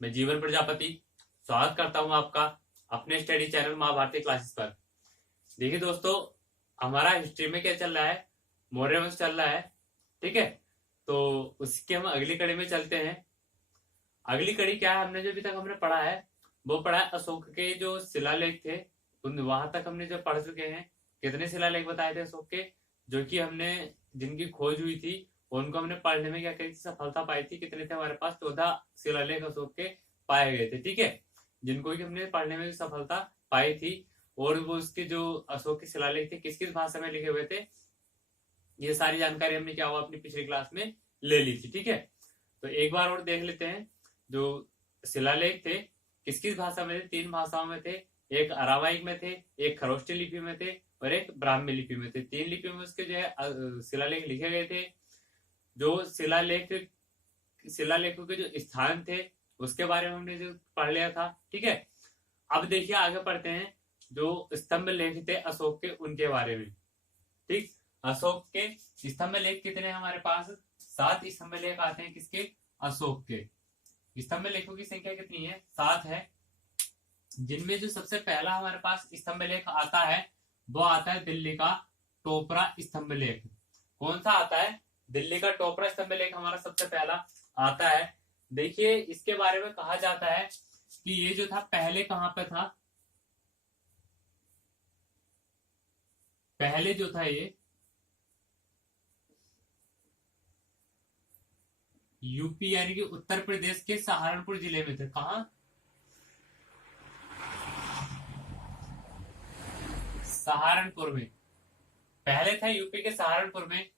मैं जीवन प्रजापति स्वागत करता हूं आपका अपने स्टडी चैनल महाभारती क्लासेस पर। देखिए दोस्तों, हमारा हिस्ट्री में क्या चल रहा है, मौर्य वंश चल रहा है। ठीक है, तो उसके हम अगली कड़ी में चलते हैं। अगली कड़ी क्या है, हमने जो अभी तक हमने पढ़ा है वो पढ़ा है अशोक के जो शिलालेख थे, उन वहां तक हमने जो पढ़ चुके हैं। कितने शिलालेख बताए थे अशोक के, जो कि हमने जिनकी खोज हुई थी, उनको हमने पढ़ने में क्या करी थी, सफलता पाई थी। कितने थे हमारे पास, 14 शिलालेख अशोक के पाए गए थे। ठीक है, जिनको कि हमने पढ़ने में सफलता पाई थी। और वो उसके जो अशोक के शिलालेख थे किस किस भाषा में लिखे हुए थे, ये सारी जानकारी हमने क्या हुआ अपनी पिछली क्लास में ले ली थी। ठीक है, तो एक बार और देख लेते हैं। जो शिलालेख थे किस किस भाषा में थे, 3 भाषाओं में थे। एक अरावाइक में थे, एक खरोष्टी लिपि में थे और एक ब्राह्मी लिपि में थे। 3 लिपि में उसके जो है शिलालेख लिखे गए थे। जो शिलालेखों के जो स्थान थे उसके बारे में हमने जो पढ़ लिया था। ठीक है, अब देखिए आगे पढ़ते हैं जो स्तंभ लेख थे अशोक के, उनके बारे में। ठीक, अशोक के स्तंभ लेख कितने हैं हमारे पास, 7 स्तंभ लेख आते हैं। किसके, अशोक के। स्तंभ लेखों की संख्या कितनी है, 7 है। जिनमें जो सबसे पहला हमारे पास स्तंभ लेख आता है वो आता है दिल्ली का टोपरा स्तंभ लेख। कौन सा आता है, दिल्ली का टोपरा स्तंभ लेख हमारा सबसे पहला आता है। देखिए इसके बारे में कहा जाता है कि ये जो था पहले कहां पे था, पहले जो था ये यूपी यानी कि उत्तर प्रदेश के सहारनपुर जिले में थे। कहा, सहारनपुर में। पहले था यूपी के सहारनपुर में।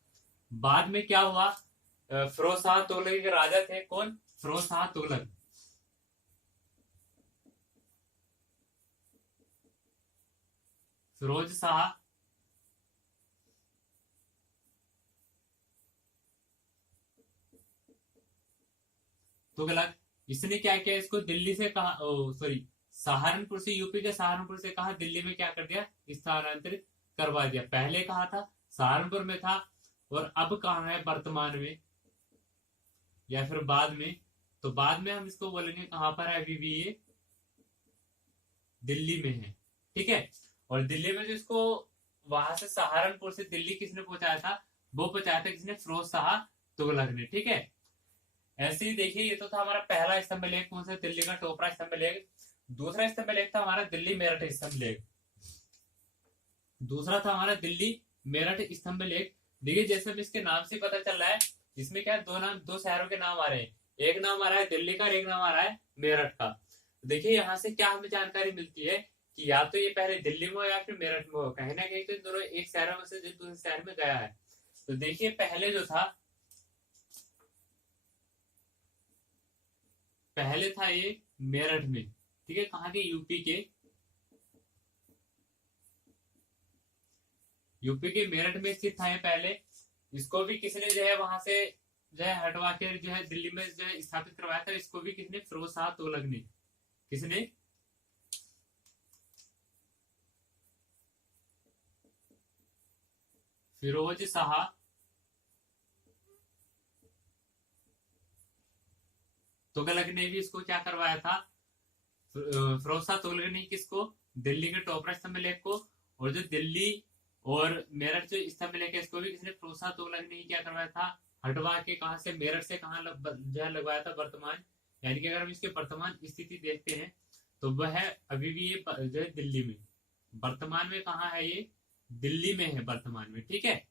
बाद में क्या हुआ, फिरोज शाह तुगलक के राजा थे। कौन, फिरोज शाह तुगलक। फिरोज शाह तुगलक, इसने क्या किया, इसको दिल्ली से कहा, सॉरी, सहारनपुर से, यूपी के सहारनपुर से कहा दिल्ली में क्या कर दिया, स्थानांतरित करवा दिया। पहले कहा था, सहारनपुर में था, और अब कहाँ है वर्तमान में या फिर बाद में। तो बाद में हम इसको बोलेंगे कहां पर है, अभी भी ये दिल्ली में है। ठीक है, और दिल्ली में जो इसको वहां से सहारनपुर से दिल्ली किसने पहुंचाया था, वो पहुंचाया था किसने, फिरोज शाह तुगलक ने। ठीक है, ऐसे ही देखिए ये तो था हमारा पहला स्तंभ लेख, कौन सा, दिल्ली का टोपरा स्तंभ लेख। दूसरा स्तंभ लेख था हमारा दिल्ली मेरठ स्तंभ लेख। दूसरा था हमारा दिल्ली मेरठ स्तंभ लेख। देखिए जैसे हम इसके नाम से पता चल रहा है, इसमें क्या है, दो नाम, दो शहरों के नाम आ रहे हैं। एक नाम आ रहा है दिल्ली का और एक नाम आ रहा है मेरठ का। देखिए यहाँ से क्या हमें जानकारी मिलती है कि या तो ये पहले दिल्ली में हो या फिर मेरठ में हो, कहीं ना कहीं तो दोनों एक शहरों में से दूसरे शहर में गया है। तो देखिए पहले जो था, पहले था ये मेरठ में। ठीक है, कहाँ के, यूपी के, यूपी के मेरठ में स्थित था ये पहले। इसको भी किसने जो है वहां से जो है हटवा के जो है दिल्ली में जो है स्थापित करवाया था। इसको भी किसने, फिरोज शाह तुगलक ने। किसने, फिरोज शाह तुगलक ने भी इसको क्या करवाया था, फिरोज शाह तुगलक ने किसको, दिल्ली के टोपरा स्तंभ लेख को। और जो दिल्ली और मेरठ जो स्तंभ लेख है इसको भी किसने, फिरोज शाह तुगलक ने ही क्या करवाया था, हटवा के। कहा से, मेरठ से कहा जो है लगवाया था, वर्तमान, यानी कि अगर हम इसकी वर्तमान स्थिति देखते हैं तो वह है अभी भी ये जो है दिल्ली में। वर्तमान में कहा है ये, दिल्ली में है वर्तमान में। ठीक है,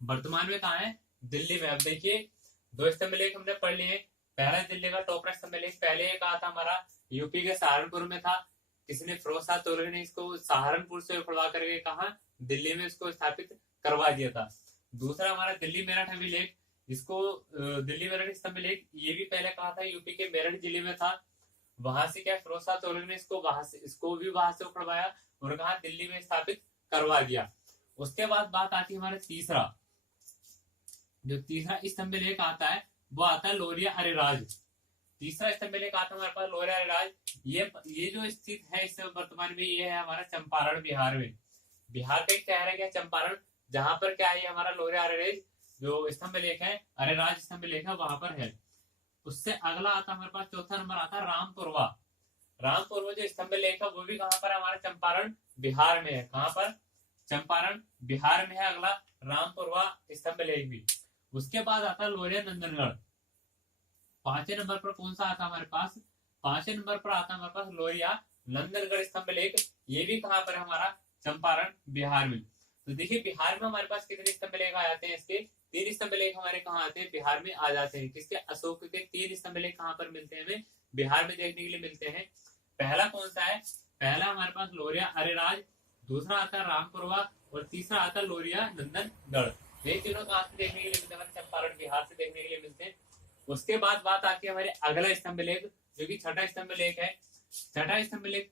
वर्तमान में कहा है, दिल्ली में। अब देखिए 2 स्तंभ लेख हमने पढ़ लिए। पहला दिल्ली का टोपरा स्तंभ लेख पहले ये कहा था हमारा यूपी के सहारनपुर में था। किसने, फिरोज शाह तुगलक ने इसको सहारनपुर से उखड़वा करके कहा दिल्ली में इसको स्थापित करवा दिया था। दूसरा हमारा दिल्ली मेरठ अभिलेख, इसको दिल्ली मेरठ स्तंभ लेख, ये भी पहले कहा था यूपी के मेरठ जिले में था। वहां से क्या, फिरोज शाह तुगलक ने इसको वहां से, इसको भी वहां से उखड़वाया और कहा दिल्ली में स्थापित करवा दिया। उसके बाद बात आती है हमारा तीसरा, जो तीसरा स्तंभ लेख आता है वो आता है लोरिया अरेराज। तीसरा स्तंभ लेख आता है हमारे पास लोरिया अरेराज। ये जो स्थित है इस समय वर्तमान में, ये है हमारा चंपारण बिहार में। बिहार का एक शहर है क्या, चंपारण, जहां पर क्या है हमारा लोरिया अरेराज जो स्तंभ लेख है, अरेराज स्तंभ लेख है, वहां पर है। उससे अगला आता हमारे पास, चौथा नंबर आता है रामपुरवा। रामपुरवा जो स्तंभ लेख है वो भी कहाँ पर है, हमारे चंपारण बिहार में है। कहाँ पर, चंपारण बिहार में है अगला रामपुरवा स्तंभ लेख भी। उसके बाद आता है लोरिया नंदनगढ़। पांचवें नंबर पर कौन सा आता है हमारे पास, पांचवें नंबर पर आता है हमारे पास लोरिया नंदनगढ़ स्तंभ लेख। ये भी कहाँ पर है, हमारा चंपारण बिहार में। तो देखिए बिहार में हमारे पास कितने स्तंभ लेख आ जाते हैं, इसके 3 स्तंभ लेख हमारे कहाँ आते हैं, बिहार में आ जाते हैं। किसके, अशोक के 3 स्तंभ लेख कहाँ पर मिलते हैं, हमें बिहार में देखने के लिए मिलते हैं। पहला कौन सा है, पहला हमारे पास लोरिया अरेराज, दूसरा आता है रामपुरवा, और तीसरा आता है लोरिया नंदनगढ़। ये तीनों कहाँ से देखने के लिए मिलते हैं, चंपारण बिहार से देखने के लिए मिलते हैं। उसके बाद बात आती है हमारे अगला स्तंभ लेख, जो कि छठा स्तंभ लेख है। छठा स्तंभ लेख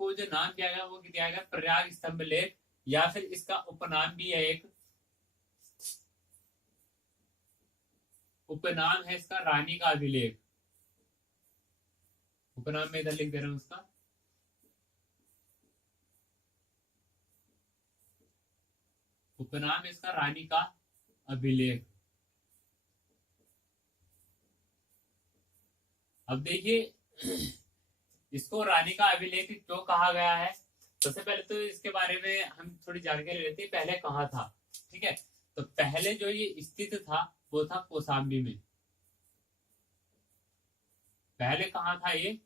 को जो नाम दिया गया वो दिया गया प्रयाग स्तंभ लेख, या फिर इसका उपनाम भी है, एक उपनाम है इसका रानी का अभिलेख। उपनाम में इधर लिख दे रहा हूं उसका, उपनाम है इसका रानी का अभिलेख। अब देखिए इसको रानी का अभिलेख क्यों कहा गया है, सबसे पहले तो इसके बारे में हम थोड़ी जानकारी लेते हैं, पहले कहाँ था। ठीक है, तो पहले जो ये स्थित था वो था कौशाम्बी में। पहले कहाँ था ये,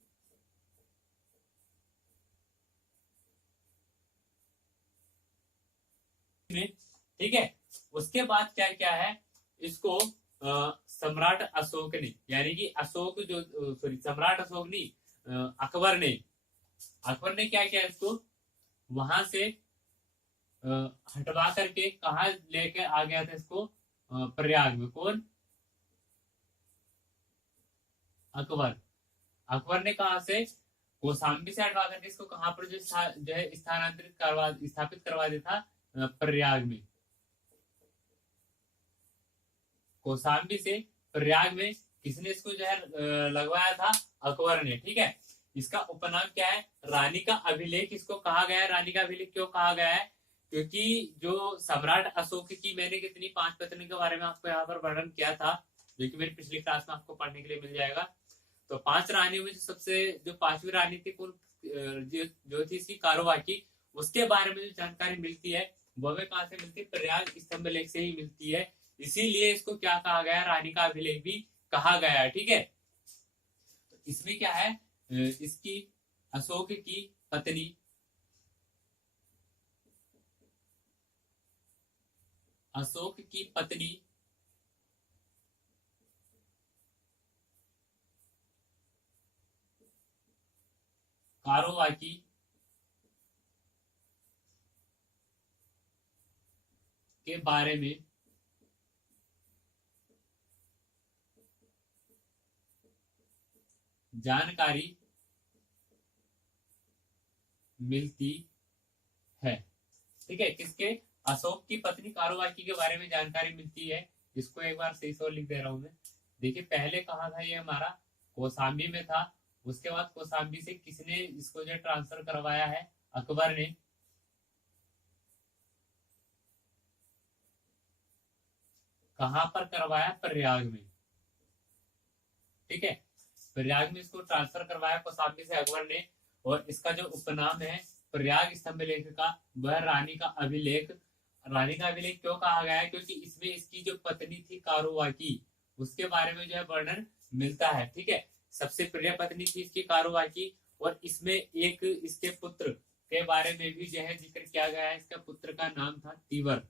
ठीक है। उसके बाद क्या क्या है, इसको सम्राट अशोक ने, यानी कि अशोक जो, सॉरी सम्राट अशोक नहीं, अकबर ने, अकबर ने क्या किया, इसको वहां से हटवा करके कहा लेके आ गया था इसको, प्रयाग में। कौन, अकबर। अकबर ने कहा से, कौशाम्बी से हटवा करके इसको कहां पर जो है स्थानांतरित करवा, स्थापित करवा दिया था, प्रयाग में। कौशाम्बी से प्रयाग में किसने इसको जो है लगवाया था, अकबर ने। ठीक है, इसका उपनाम क्या है, रानी का अभिलेख इसको कहा गया है। रानी का अभिलेख क्यों कहा गया है, क्योंकि जो सम्राट अशोक की मैंने कितनी 5 पत्नियों के बारे में आपको यहाँ पर वर्णन किया था, जो कि मेरी पिछली क्लास में आपको पढ़ने के लिए मिल जाएगा। तो 5 रानियों में सबसे जो 5वीं रानी थी कौन, जो थी इसकी कारोबा की, उसके बारे में जो जानकारी मिलती है वो हमें कहाँ से मिलती है, प्रयाग स्तंभ लेख से ही मिलती है। इसीलिए इसको क्या कहा गया, रानी का अभिलेख भी कहा गया है। ठीक है, तो इसमें क्या है, इसकी अशोक की पत्नी, अशोक की पत्नी कारोबाकी के बारे में जानकारी मिलती है। ठीक है, किसके, अशोक की पत्नी कारोबाकी के बारे में जानकारी मिलती है। इसको एक बार सही से लिख दे रहा हूं मैं। देखिए पहले कहा था ये हमारा, कौशाम्बी में था। उसके बाद कौशाम्बी से किसने इसको जो ट्रांसफर करवाया है, अकबर ने। कहां पर करवाया, प्रयाग में। ठीक है, प्रयाग में इसको ट्रांसफर करवाया कौशाम्बी से अकबर ने। और इसका जो उपनाम है प्रयाग स्तंभ लेख का, वह रानी का अभिलेख। रानी का अभिलेख क्यों कहा गया है, क्योंकि इसमें इसकी जो पत्नी थी कारोबाकी, उसके बारे में जो है वर्णन मिलता है। ठीक है, सबसे प्रिय पत्नी थी इसकी कारोबाकी, और इसमें एक इसके पुत्र के बारे में भी जो है जिक्र किया गया है। इसका पुत्र का नाम था तीवर,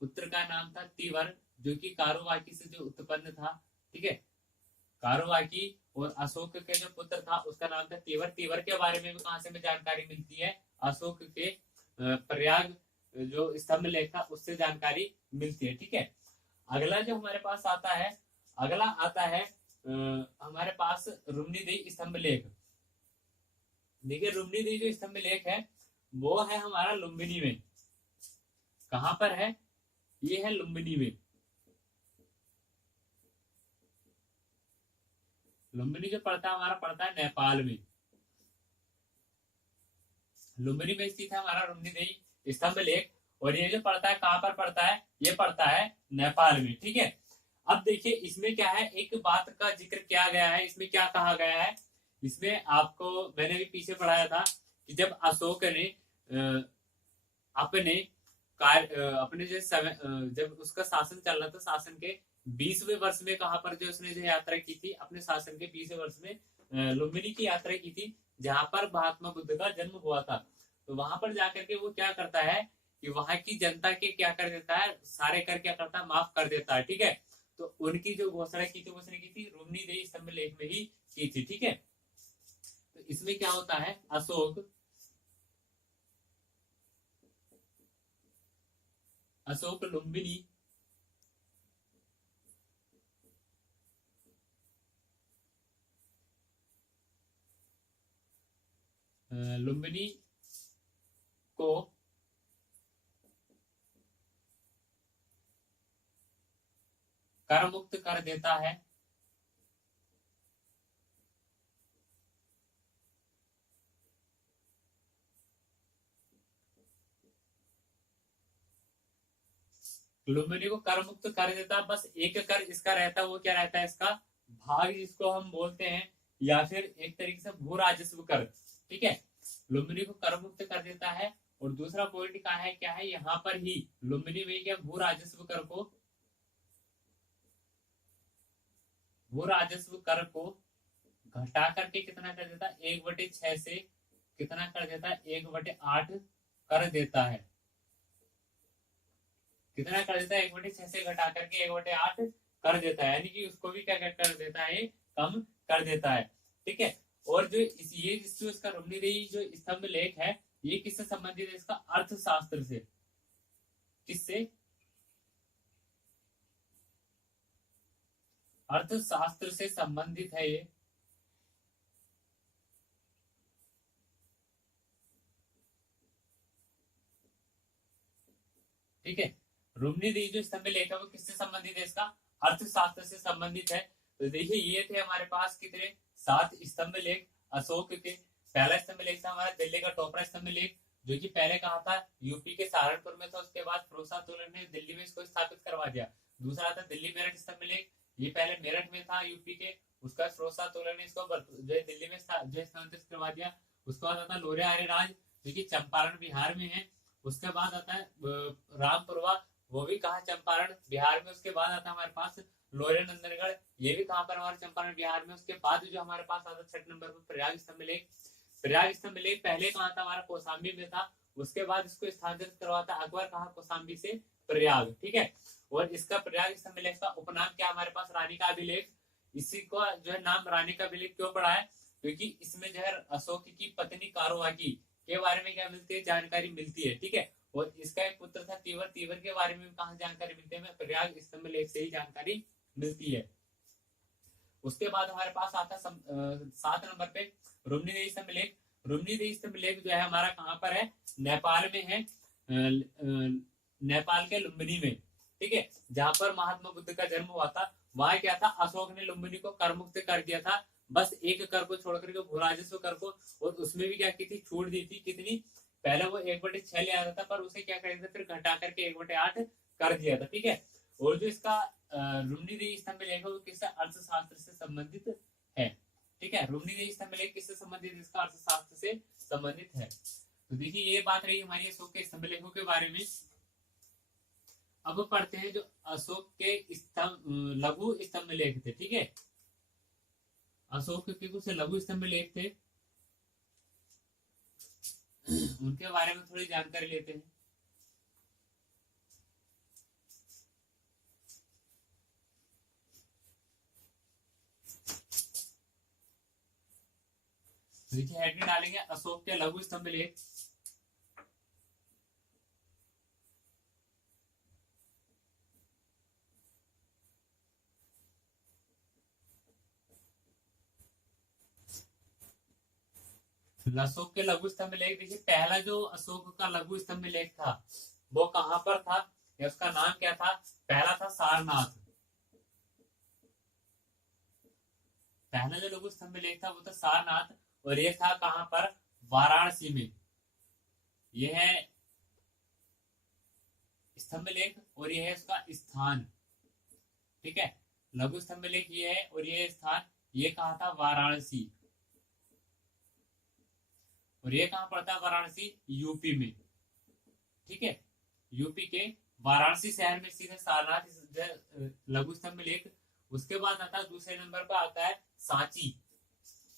पुत्र का नाम था तीवर, जो कि कारोबाकी से जो उत्पन्न था। ठीक है, कारोबाकी और अशोक के जो पुत्र था उसका नाम था तीवर। तीवर के बारे में भी कहां से हमें जानकारी मिलती है, अशोक के प्रयाग जो स्तंभ लेख था उससे जानकारी मिलती है। ठीक है, अगला जो हमारे पास आता है, अगला आता है हमारे पास रुमनीदेही स्तंभ लेख। देखिए रुमनीदेही जो स्तंभ लेख है वो है हमारा लुम्बिनी में। कहां पर है, ये है लुम्बिनी में। लुम्बिनी जो पड़ता है हमारा, पड़ता है नेपाल में। लुम्बिनी में स्थित है हमारा रुमनीदेही स्तंभ लेख। और ये जो पड़ता है कहाँ पर पड़ता है, ये पड़ता है नेपाल में। ठीक है, अब देखिए इसमें क्या है, एक बात का जिक्र किया गया है, इसमें क्या कहा गया है, इसमें आपको मैंने भी पीछे पढ़ाया था कि जब अशोक ने अपने अपने जो समय जब उसका शासन चल रहा था, शासन के 20वें वर्ष में कहां पर जो उसने जो यात्रा की थी, अपने शासन के 20वें वर्ष में लुम्बिनी की यात्रा की थी, जहां पर महात्मा बुद्ध का जन्म हुआ था। तो वहां पर जाकर के वो क्या करता है कि वहां की जनता के क्या कर देता है, सारे कर क्या करता है, माफ कर देता है। ठीक है, तो उनकी जो घोषणा की थी उसने की थी रुमनी देही स्तंभ लेख में ही की थी। ठीक है, तो इसमें क्या होता है, अशोक लुम्बिनी लुम्बिनी को कर मुक्त कर देता है। लुम्बिनी को कर मुक्त कर देता है, बस एक कर इसका रहता है, वो क्या रहता है, इसका भाग जिसको हम बोलते हैं, या फिर एक तरीके से भू राजस्व कर। ठीक है, लुम्बिनी को कर मुक्त कर देता है। और दूसरा पॉइंट क्या है, यहाँ पर ही लुम्बिनी में क्या भू राजस्व कर को, भू राजस्व कर को घटा करके कितना कर देता है, 1/6 से कितना कर देता है, 1/8 कर देता है। कितना कर देता है, 1/6 से घटा करके 1/8 कर देता है, यानी कि उसको भी क्या कर देता है, कम कर देता है। ठीक है, और जो ये जो इसका रुक्मिणी जो स्तंभ लेख है, ये किससे संबंधित है, इसका अर्थशास्त्र से। किससे, अर्थशास्त्र से संबंधित है ये। ठीक है, रुक्मिणी देवी जो स्तंभ लेख है वो किससे संबंधित है, इसका अर्थशास्त्र से संबंधित है। तो देखिए ये थे हमारे पास कितने, 7 स्तंभ लेख अशोक के। पहला स्तंभ लेख था हमारा दिल्ली का टोपरा स्तंभ लेख, जो कि पहले कहा था यूपी के सहारनपुर में था, उसके बाद फिरोज शाह तुगलक ने दिल्ली में इसको स्थापित करवा दिया। दूसरा था दिल्ली मेरठ स्तंभ लेख, ये पहले मेरठ में था यूपी के, उसका फिरोज शाह तुगलक ने इसको जो है दिल्ली में जो स्थानांतरित करवा दिया। उसके बाद आता लोरे आर्य राज, जो कि चंपारण बिहार में है। उसके बाद आता है रामपुरवा, वो भी कहा चंपारण बिहार में। उसके बाद आता है हमारे पास लोरे नंदनगढ़, ये भी कहां पर, हमारे चंपारण बिहार में। उसके बाद जो हमारे पास आता है 6 नंबर पर प्रयाग स्तंभ लेख। प्रयाग स्तंभ लेख पहले कहा था, हमारा कौशाम्बी में था, उसके बाद इसको स्थानांतरित करवाता अकबर, कहा कौशाम्बी से प्रयाग। ठीक है, और इसका प्रयाग स्तंभ लेख का उपनाम क्या हमारे पास, रानी का अभिलेख। इसी को जो है नाम रानी का अभिलेख क्यों पड़ा है, क्योंकि इसमें जो है अशोक की पत्नी कारोवाकी के बारे में क्या मिलती है, जानकारी मिलती है। ठीक है, और इसका एक पुत्र था तीवर, तीवर के बारे में कहा जानकारी मिलती है, प्रयाग स्तंभ लेख से ही जानकारी मिलती है। उसके बाद हमारे पास आता 7 नंबर पे रुक्मिणी देवी स्तंभ लेख। रुक्मिणी देवी स्तंभ लेख जो है हमारा कहाँ पर है, नेपाल में है, नेपाल के लुम्बिनी में। ठीक है, जहां पर महात्मा बुद्ध का जन्म हुआ था, वहां क्या था, अशोक ने लुम्बिनी को कर मुक्त कर दिया था, बस एक कर को छोड़ करके भू राजस्व कर को, और उसमें भी क्या की थी, छूट दी थी। कितनी, पहले वो 1/6 ले आता था, पर उसे क्या कर दिया, फिर घटा करके 1/8 कर दिया था। ठीक है, और जो इसका रुक्मिणी देवी स्तंभ लेख है वो किससे, अर्थशास्त्र से संबंधित है। ठीक है, रुक्मिणी देवी स्तंभ लेख किससे संबंधित, इसका अर्थशास्त्र से संबंधित है। तो देखिए ये बात रही हमारी अशोक के स्तंभ लेखों के बारे में। अब पढ़ते हैं जो अशोक के स्तंभ लघु स्तंभ लेख थे। ठीक है, अशोक के कुछ लघु स्तंभ लेख थे, उनके बारे में थोड़ी जानकारी लेते हैं। देखिए हेड में डालेंगे अशोक के लघु स्तंभ लेख। अशोक के लघु स्तंभ लेख, देखिए पहला जो अशोक का लघु स्तंभ लेख था वो कहां पर था, या उसका नाम क्या था, पहला था सारनाथ। पहला जो लघु स्तंभ लेख था वो था सारनाथ, और ये था कहां पर, वाराणसी में। यह है स्तंभ लेख और ये है उसका स्थान। ठीक है, लघु स्तंभ लेख ये है और ये स्थान, ये कहा था वाराणसी, और ये कहां पड़ता है वाराणसी, यूपी में। ठीक है, यूपी के वाराणसी शहर में स्थित है सारनाथ लघु स्तंभ लेख। उसके बाद आता है दूसरे नंबर पर आता है सांची।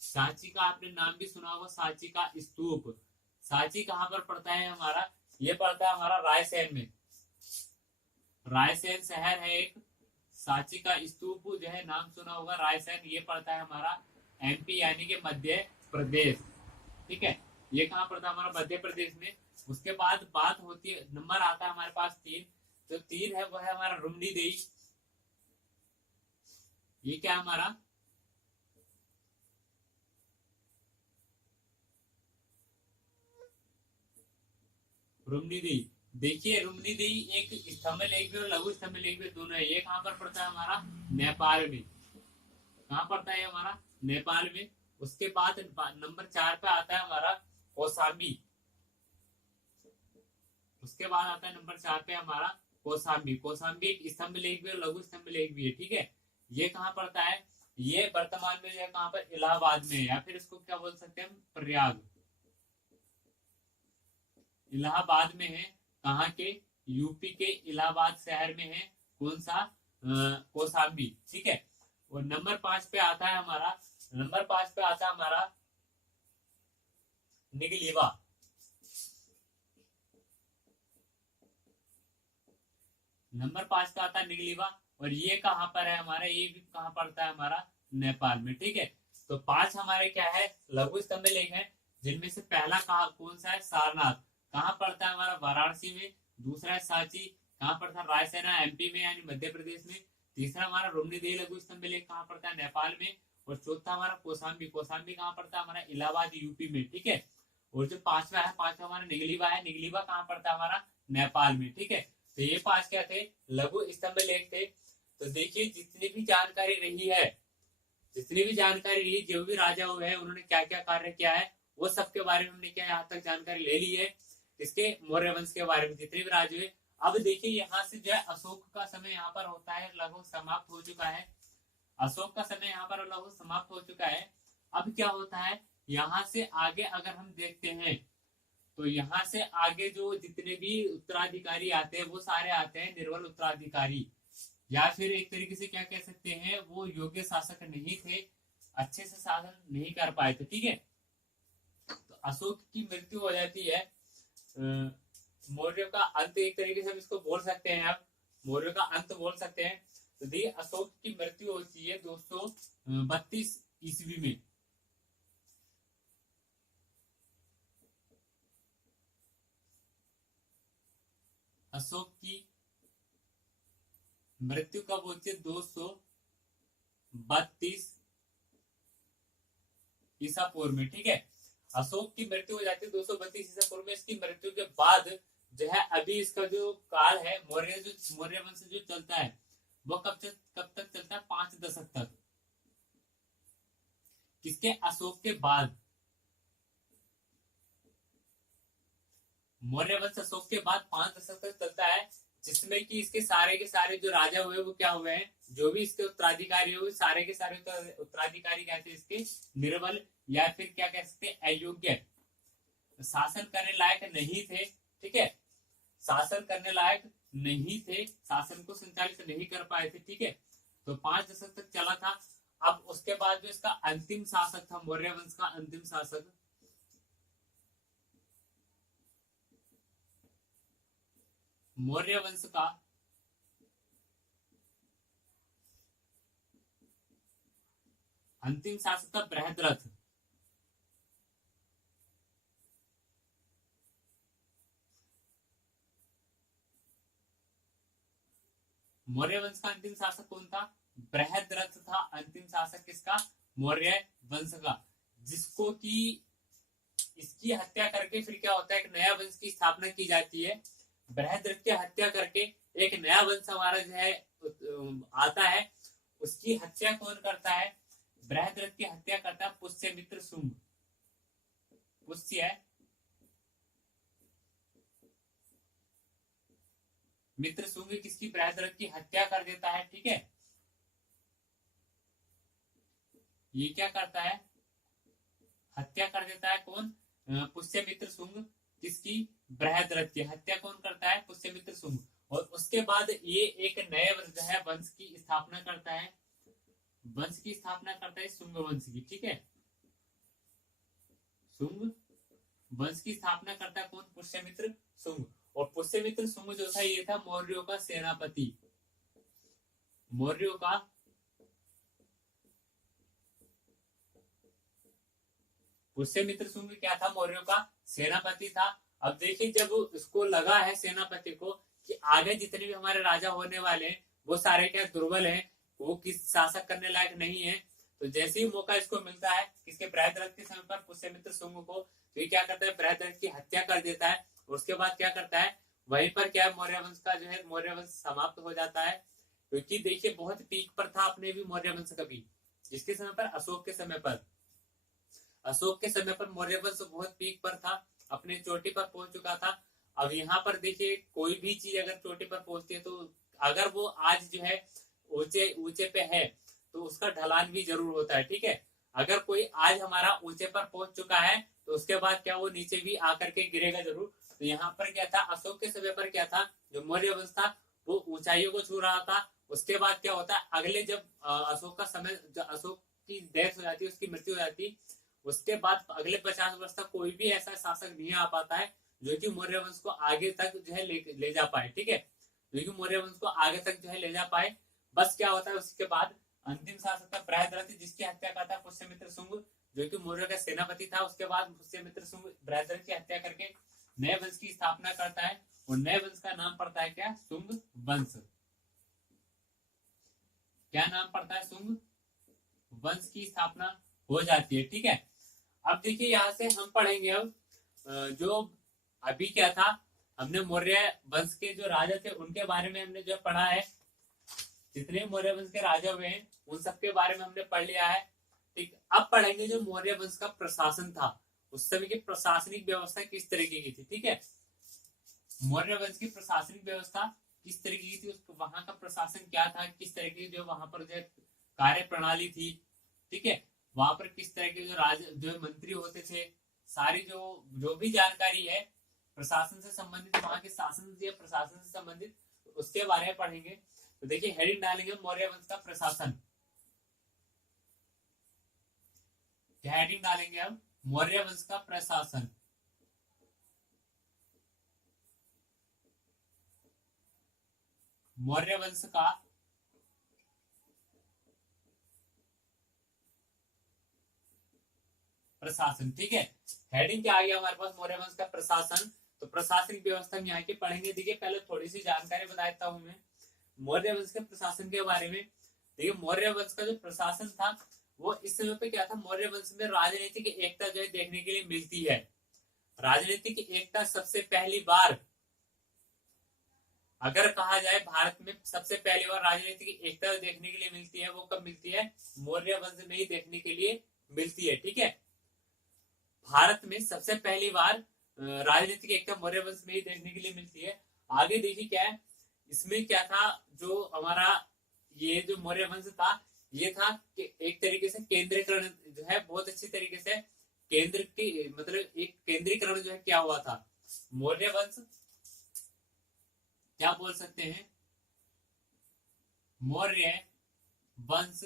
सांची का आपने नाम भी सुना होगा, सांची का स्तूप। सांची कहां पर पड़ता है हमारा, ये पड़ता है हमारा रायसेन में। रायसेन शहर है एक, सांची का स्तूप जो है नाम सुना होगा रायसेन, ये पड़ता है हमारा एमपी यानी कि मध्य प्रदेश। ठीक है, ये कहां पड़ता है हमारा मध्य प्रदेश में। उसके बाद बात होती है, नंबर आता है हमारे पास 3। जो 3 है वह है हमारा रुमनी देई। ये क्या है हमारा, रुमनी देई। देखिए रुमनी देई एक स्तंभ लेख भी और लघु स्तंभ लेख भी दोनों है। ये कहां पर पड़ता है हमारा, नेपाल में। कहां पड़ता है हमारा, नेपाल में। उसके बाद नंबर 4 पे आता है हमारा कौसाम्बी। उसके बाद आता है नंबर 4 पे हमारा कौसाम्बी। कौसाम्बी एक स्तंभ लेख भी और लघु स्तंभ लेख भी है। ठीक है, ये कहां पड़ता है, ये वर्तमान में जो है कहां पर, इलाहाबाद में है, या फिर इसको क्या बोल सकते हैं हम, प्रयाग। इलाहाबाद में है, कहाँ के, यूपी के इलाहाबाद शहर में है। कौन सा, कौसाम्बी। ठीक है, और नंबर 5 पे आता है हमारा, नंबर 5 पे आता है हमारा निगलीवा। नंबर 5 पे आता है निगलीवा, और ये कहां पर है हमारा, ये भी कहां पड़ता है हमारा, नेपाल में। ठीक है, तो 5 हमारे क्या है, लघु स्तंभ लेख है, जिनमें से पहला कहा कौन सा है, सारनाथ। कहां पड़ता है हमारा, वाराणसी में। दूसरा है सांची, कहां पड़ता है, रायसेना एमपी में यानी मध्य प्रदेश में। तीसरा हमारा रुमनीदेही लघु स्तंभ लेख कहां पड़ता है, नेपाल में। और चौथा हमारा कौसाम्बी। कौसाम्बी कहां पड़ता है हमारा, इलाहाबाद यूपी में। ठीक है, और जो पांचवा है, पांचवा हमारा निगलीवा है। निगलीवा कहां पड़ता है हमारा, नेपाल में। ठीक है, तो ये 5 क्या थे, लघु स्तंभ लेख थे। तो देखिए जितनी भी जानकारी रही है, जितनी भी जानकारी रही, जो भी राजा हुए हैं उन्होंने क्या क्या कार्य किया है, वो सब के बारे में हमने क्या यहाँ तक जानकारी ले ली है। इसके मौर्य वंश के बारे में जितने भी राजे हुए। अब देखिए यहाँ से जो है अशोक का समय यहाँ पर होता है, लगभग समाप्त हो चुका है। अशोक का समय यहाँ पर लगभग समाप्त हो चुका है। अब क्या होता है, यहाँ से आगे अगर हम देखते हैं, तो यहाँ से आगे जो जितने भी उत्तराधिकारी आते हैं वो सारे आते हैं निर्बल उत्तराधिकारी, या फिर एक तरीके से क्या कह सकते हैं, वो योग्य शासक नहीं थे, अच्छे से शासन नहीं कर पाए थे। ठीक है, तो अशोक की मृत्यु हो जाती है। मौर्य का अंत एक तरीके से हम इसको बोल सकते हैं, आप मौर्य का अंत बोल सकते हैं। तो दी अशोक की मृत्यु होती है 232 ईस्वी में। अशोक की मृत्यु कब होती है, 232 ईसा पूर्व में। ठीक है, अशोक की मृत्यु हो जाती है 232 ईसा पूर्व में। इसकी मृत्यु के बाद जो है अभी इसका जो काल है, मौर्य वंश जो चलता है वो कब तक चलता है, 5 दशक तक। किसके, अशोक के बाद। मौर्य वंश अशोक के बाद 5 दशक तक चलता है, जिसमें कि इसके सारे के सारे जो राजा हुए वो क्या हुए हैं, जो भी इसके उत्तराधिकारी हुए सारे के सारे उत्तराधिकारी कहते हैं इसके निर्बल, या फिर क्या कह सकते हैं, अयोग्य, शासन करने लायक नहीं थे। ठीक है, शासन करने लायक नहीं थे, शासन को संचालित नहीं कर पाए थे। ठीक है, तो 5 दशक तक चला था। अब उसके बाद जो इसका अंतिम शासक था, मौर्य वंश का अंतिम शासक, मौर्य वंश का अंतिम शासक था बृहद्रथ। मौर्य वंश का अंतिम शासक कौन था, बृहद्रथ था अंतिम शासक किसका, मौर्य वंश का, जिसको कि इसकी हत्या करके फिर क्या होता है, एक नया वंश की स्थापना की जाती है। बृहद्रथ की हत्या करके एक नया वंश हमारा जो है आता है। उसकी हत्या कौन करता है, बृहद्रथ की हत्या करता है पुष्यमित्र शुंग। पुष्य मित्र शुंग किसकी बृहद्रथ की हत्या कर देता है, ठीक है। ये क्या करता है, हत्या कर देता है, कौन, पुष्यमित्र शुंग किसकी, बृहद्रथ की हत्या कौन करता है, पुष्यमित्र शुंग। और उसके बाद ये एक नए जो है वंश की स्थापना करता है, वंश की स्थापना करता है शुंग वंश की, ठीक है। शुंग वंश की स्थापना करता है कौन, पुष्यमित्र शुंग। और पुष्यमित्र शुंग जो था ये था मौर्यों का सेनापति, मौर्यों का पुष्यमित्र शुंग क्या था, मौर्यों का सेनापति था। अब देखिए जब उसको लगा है सेनापति को कि आगे जितने भी हमारे राजा होने वाले हैं वो सारे क्या दुर्बल हैं, वो किस शासक करने लायक नहीं है, तो जैसे ही मौका इसको मिलता है किसके, बृहद्रथ के समय पर पुष्यमित्र शुंग को, तो ये क्या करता है, बृहद्रथ की हत्या कर देता है। उसके बाद क्या करता है, वहीं पर क्या मौर्य वंश का जो है मौर्य वंश समाप्त हो जाता है। क्योंकि देखिए बहुत पीक पर था अपने भी मौर्य वंश कभी, जिसके समय पर अशोक के समय पर, अशोक के समय पर मौर्य वंश बहुत पीक पर था, अपने चोटी पर पहुंच चुका था। अब यहाँ पर देखिए कोई भी चीज अगर चोटी पर पहुंचती है तो अगर वो आज जो है ऊंचे ऊंचे पे है तो उसका ढलान भी जरूर होता है, ठीक है। अगर कोई आज हमारा ऊंचे पर पहुंच चुका है तो उसके बाद क्या वो नीचे भी आकर के गिरेगा जरूर। तो यहाँ पर क्या था, अशोक के समय पर क्या था, जो मौर्य वंश था वो ऊंचाइयों को छू रहा था। उसके बाद क्या होता है, अगले जब अशोक का समय, अशोक की डेथ हो जाती है, उसकी मृत्यु हो जाती, उसके बाद अगले 50 वर्ष तक कोई भी ऐसा शासक नहीं आ पाता है जो कि मौर्य वंश को आगे तक जो है ले जा पाए, ठीक है, जो कि मौर्य वंश को आगे तक जो है ले जा पाए। बस क्या होता है उसके बाद अंतिम शासक था बृहद्रथ, जिसकी हत्या करता है पुष्यमित्र शुंग, जो कि मौर्य का सेनापति था। उसके बाद पुष्यमित्र शुंग बृहद्रथ की हत्या करके नए वंश की स्थापना करता है, और नए वंश का नाम पड़ता है क्या, शुंग वंश। क्या नाम पड़ता है, शुंग वंश की स्थापना हो जाती है, ठीक है। अब देखिए यहाँ से हम पढ़ेंगे अब जो अभी क्या था, हमने मौर्य वंश के जो राजा थे उनके बारे में हमने जो पढ़ा है, जितने मौर्य वंश के राजा हुए हैं उन सबके बारे में हमने पढ़ लिया है, ठीक। अब पढ़ेंगे जो मौर्य वंश का प्रशासन था, उस समय की प्रशासनिक व्यवस्था किस तरीके की थी, ठीक है। मौर्य वंश की प्रशासनिक व्यवस्था किस तरीके की थी, वहां का प्रशासन क्या था, किस तरीके की जो वहां पर जो कार्य प्रणाली थी, ठीक है। वहां पर किस तरह के जो जो मंत्री होते थे, सारी जो भी जानकारी है प्रशासन से संबंधित, वहां के शासन से प्रशासन से संबंधित, उसके बारे में पढ़ेंगे। तो देखिए हेडिंग डालेंगे मौर्य वंश का प्रशासन, क्या हेडिंग डालेंगे हम, मौर्य वंश का प्रशासन। मौर्य वंश का प्रशासन, ठीक है। हेडिंग क्या आ गया हमारे पास, मौर्य वंश का प्रशासन। तो प्रशासनिक व्यवस्था हम यहाँ की पढ़ेंगे। देखिए पहले थोड़ी सी जानकारी बता देता हूँ मैं मौर्य वंश के प्रशासन के बारे में। देखिए मौर्य वंश का जो प्रशासन था वो इस समय पे क्या था, मौर्य वंश में राजनीतिक एकता जो है देखने के लिए मिलती है। राजनीतिक एकता सबसे पहली बार, अगर कहा जाए भारत में सबसे पहली बार राजनीतिक एकता देखने के लिए मिलती है, वो कब मिलती है, मौर्य वंश में ही देखने के लिए मिलती है, ठीक है। भारत में सबसे पहली बार राजनीतिक एकता मौर्य वंश में ही देखने के लिए मिलती है। आगे देखिए क्या है, इसमें क्या था, जो हमारा ये जो मौर्य वंश था ये था कि एक तरीके से केंद्रीकरण जो है बहुत अच्छी तरीके से केंद्र की, मतलब एक केंद्रीकरण जो है क्या हुआ था, मौर्य वंश क्या बोल सकते हैं, मौर्य वंश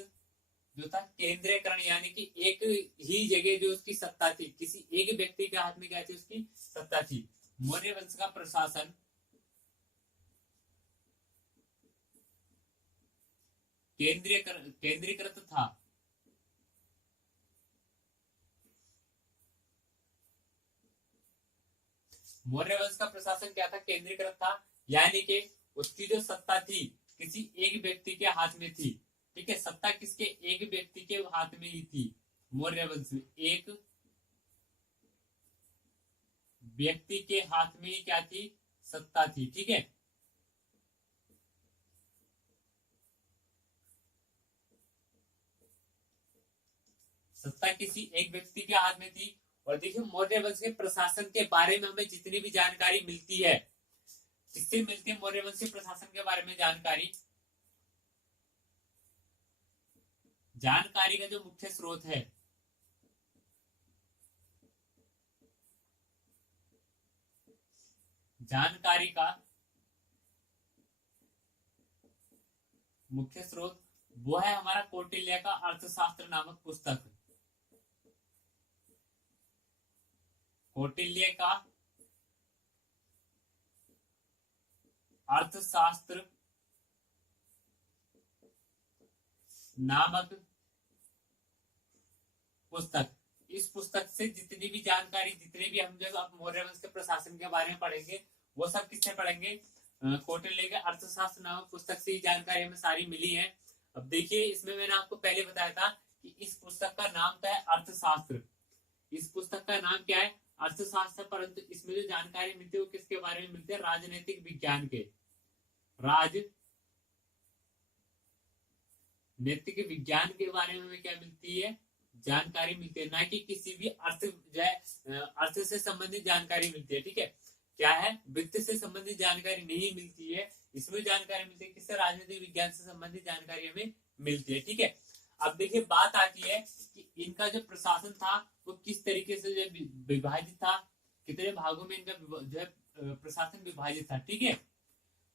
जो था केंद्रीकरण, यानी कि एक ही जगह जो उसकी सत्ता थी, किसी एक व्यक्ति के हाथ में क्या थी, उसकी सत्ता थी। मौर्य वंश का प्रशासन केंद्रीकृत था। मौर्य वंश का प्रशासन क्या था, केंद्रीकृत था, यानी कि उसकी जो सत्ता थी किसी एक व्यक्ति के हाथ में थी, ठीक है। सत्ता किसके, एक व्यक्ति के हाथ में ही थी। मौर्य वंश में एक व्यक्ति के हाथ में ही क्या थी, सत्ता थी, ठीक है। सत्ता किसी एक व्यक्ति के हाथ में थी। और देखिए मौर्य वंश के प्रशासन के बारे में हमें जितनी भी जानकारी मिलती है, किससे मिलती है मौर्य वंश के प्रशासन के बारे में जानकारी? जानकारी का जो मुख्य स्रोत है, जानकारी का मुख्य स्रोत वो है हमारा कौटिल्य का अर्थशास्त्र नामक पुस्तक। कौटिल्य का अर्थशास्त्र नामक पुस्तक। इस पुस्तक से जितनी भी जानकारी, जितने भी हम जो अब मौर्य वंश के प्रशासन के बारे में पढ़ेंगे वो सब किससे पढ़ेंगे? कौटिल्य के अर्थशास्त्र नामक पुस्तक से ही जानकारी हमें सारी मिली है। अब देखिए, इसमें मैंने आपको पहले बताया था कि इस पुस्तक का नाम क्या है? अर्थशास्त्र। इस पुस्तक का नाम क्या है? अर्थशास्त्र। परंतु इसमें जो जानकारी मिलती है वो किसके बारे में मिलती है? राजनीतिक विज्ञान के, राजनीतिक विज्ञान के बारे में क्या मिलती है? जानकारी मिलती है, ना कि किसी भी अर्थ से संबंधित जानकारी मिलती है। ठीक है, क्या है? वित्त से संबंधित जानकारी नहीं मिलती है, इसमें जानकारी मिलती है किससे? राजनीतिक विज्ञान से संबंधित जानकारी हमें मिलती है। ठीक है, अब देखिए बात आती है कि इनका जो प्रशासन था वो किस तरीके से जो विभाजित था, कितने भागों में इनका जो है प्रशासन विभाजित था। ठीक है,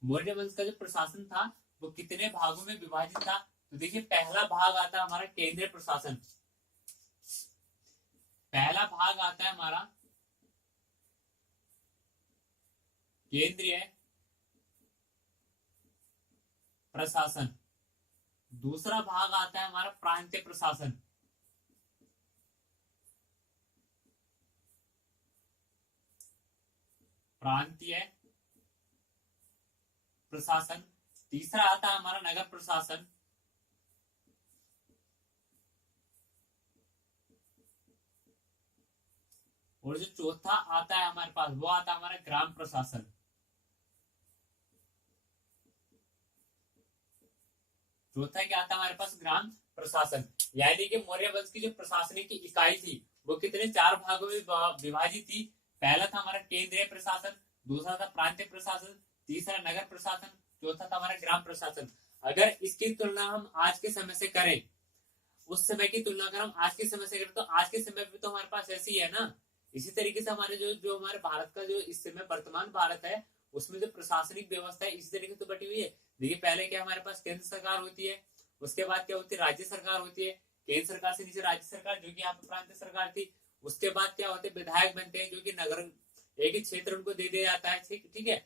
मौर्य वंश का जो प्रशासन था वो कितने भागों में विभाजित था? तो देखिए, पहला भाग आता है हमारा केंद्रीय प्रशासन। पहला भाग आता है हमारा केंद्रीय प्रशासन। दूसरा भाग आता है हमारा प्रांतीय प्रशासन। प्रांतीय प्रशासन। तीसरा आता है हमारा नगर प्रशासन। और जो चौथा आता है हमारे पास वो आता है हमारा ग्राम प्रशासन। चौथा क्या आता है हमारे पास? ग्राम प्रशासन। यानी कि मौर्य वंश की जो प्रशासनिक इकाई थी वो कितने? 4 भागों में विभाजित थी। पहला था हमारा केंद्रीय प्रशासन, दूसरा था प्रांतीय प्रशासन, तीसरा नगर प्रशासन, चौथा था हमारा ग्राम प्रशासन। अगर इसकी तुलना हम आज के समय से करें, उस समय की तुलना अगर हम आज के समय से करें, तो आज के समय में तो हमारे पास ऐसी है ना। इसी तरीके से हमारे जो हमारे भारत का जो इस समय वर्तमान भारत है उसमें जो प्रशासनिक व्यवस्था है इसी तरीके से बटी हुई है। देखिए, पहले क्या हमारे पास केंद्र सरकार होती है, उसके बाद क्या होती है? राज्य सरकार होती है। केंद्र सरकार से नीचे राज्य सरकार, जो कि यहाँ पे प्रांतीय सरकार थी। उसके बाद क्या होते हैं? विधायक बनते हैं, जो कि नगर एक ही क्षेत्र उनको दे दिया जाता है। ठीक है,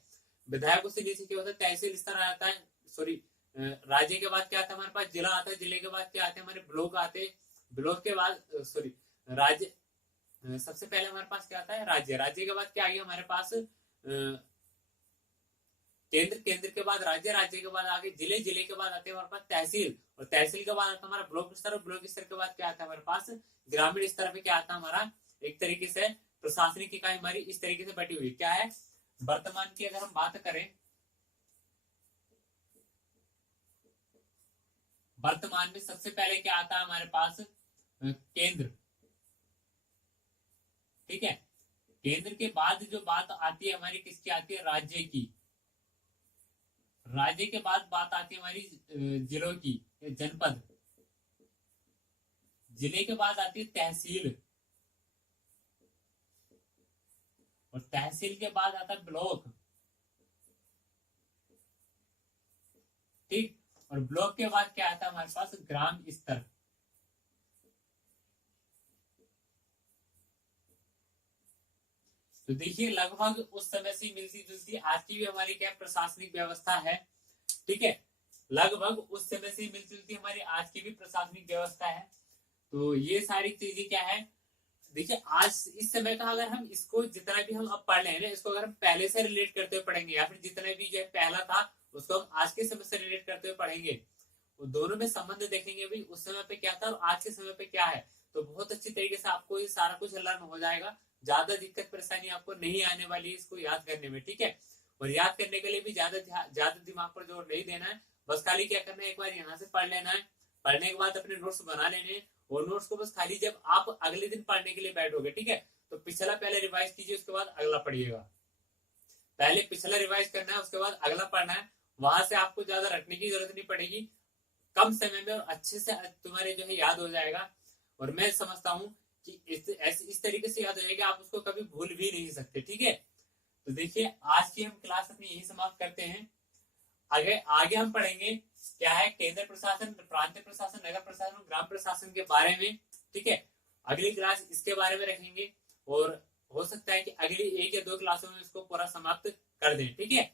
विधायकों से नीचे क्या होता है? तहसील स्तर आता है। सॉरी, राज्य के बाद क्या आता है हमारे पास? जिला आता है। जिले के बाद क्या आते हैं? हमारे ब्लॉक आते हैं। ब्लॉक के बाद सॉरी राज्य, सबसे पहले हमारे पास क्या आता है? राज्य। राज्य के बाद क्या आ गया हमारे पास? केंद्र। केंद्र के बाद राज्य। राज्य के बाद आगे जिले। जिले के बाद आते हैं हमारे पास तहसील, और तहसील के बाद आता है हमारा ब्लॉक स्तर, और ब्लॉक स्तर के बाद क्या आता है हमारे पास? ग्रामीण स्तर पे क्या आता है हमारा? एक तरीके से प्रशासनिक इकाई हमारी इस तरीके से बटी हुई क्या है? वर्तमान की अगर हम बात करें, वर्तमान में सबसे पहले क्या आता है हमारे पास? केंद्र। ठीक है, केंद्र के बाद जो बात आती है हमारी किसकी आती है? राज्य की। राज्य के बाद बात आती है हमारी जिलों की, जनपद। जिले के बाद आती है तहसील, और तहसील के बाद आता है ब्लॉक। ठीक, और ब्लॉक के बाद क्या आता है हमारे पास? ग्राम स्तर। तो देखिए, लगभग उस समय से मिलती जुलती आज की भी हमारी क्या प्रशासनिक व्यवस्था है। ठीक है, लगभग उस समय से मिलती जुलती हमारी आज की भी प्रशासनिक व्यवस्था है। तो ये सारी चीजें क्या है? देखिए, आज इस समय का अगर हम इसको जितना भी हम अब पढ़ रहे हैं इसको अगर हम पहले से रिलेट करते हुए पढ़ेंगे, या फिर जितना भी जो पहला था उसको हम आज के समय से रिलेट करते हुए पढ़ेंगे, वो दोनों में संबंध देखेंगे भाई उस समय पे क्या था और आज के समय पे क्या है, तो बहुत अच्छी तरीके से आपको ये सारा कुछ लर्न हो जाएगा। ज्यादा दिक्कत परेशानी आपको नहीं आने वाली है इसको याद करने में। ठीक है, और याद करने के लिए भी ज्यादा दिमाग पर जोर नहीं देना है। बस खाली क्या करना है, एक बार यहाँ से पढ़ लेना है, पढ़ने के बाद अपने नोट्स बना लेने हैं, और नोट्स को बस खाली जब आप अगले दिन पढ़ने के लिए बैठोगे, ठीक है, तो पिछला पहले रिवाइज कीजिए, उसके बाद अगला पढ़िएगा, पहले पिछला रिवाइज करना है, उसके बाद अगला पढ़ना है। वहां से आपको ज्यादा रटने की जरूरत नहीं पड़ेगी, कम समय में और अच्छे से तुम्हारे जो है याद हो जाएगा। और मैं समझता हूँ कि इस तरीके से याद हो जाएगा, आप उसको कभी भूल भी नहीं सकते। ठीक है, तो देखिए आज की हम क्लास अपनी यही समाप्त करते हैं। आगे आगे हम पढ़ेंगे क्या है केंद्र प्रशासन, प्रांत प्रशासन, नगर प्रशासन, ग्राम प्रशासन के बारे में। ठीक है, अगली क्लास इसके बारे में रखेंगे, और हो सकता है कि अगली 1 या 2 क्लासों में इसको पूरा समाप्त कर दें। ठीक है,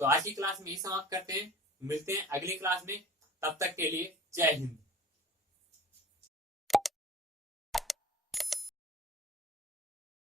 तो आज की क्लास में ही समाप्त करते हैं, मिलते हैं अगली क्लास में, तब तक के लिए जय हिंद।